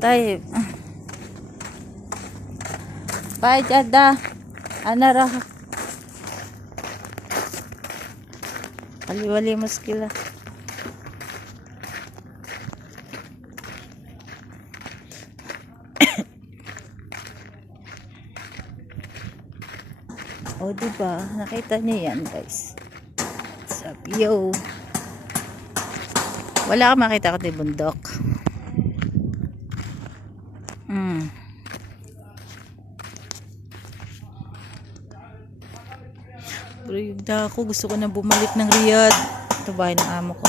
طيب باي جدة أنا راح خلي ولي مشكلة. O diba, nakita niyo yan guys. Sabi yo. Wala ka makita ko di bundok. Bro, ako gusto ko na bumalik ng Riyadh. Ito bahay ng amo ko.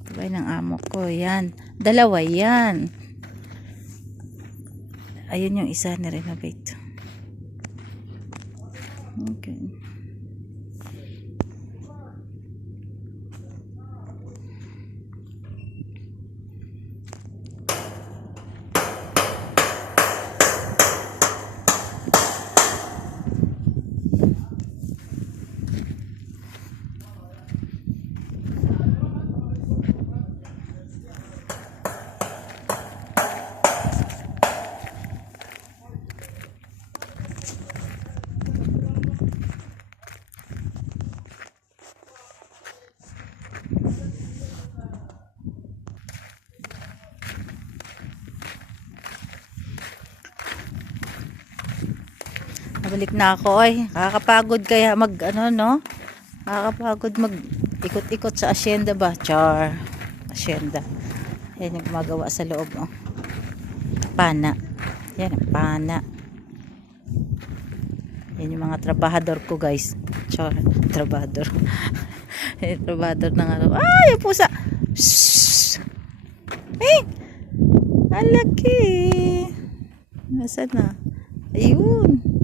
Ito bahay ng amo ko. Yan. Dalawa yan. Ayun yung isa na renovate. Okay. Nabalik na ako ay. Kakapagod kaya mag ano no? Kakapagod mag ikot-ikot sa asyenda ba? Char. Asyenda. Yan yung gumagawa sa loob. Oh. Pana. Yan ang pana. Yan yung mga trabahador ko guys. Char. Trabahador. Trabahador ng ano. Ay! Yung pusa! Shhh! Eh! Alaki! Nasaan na? Ayun!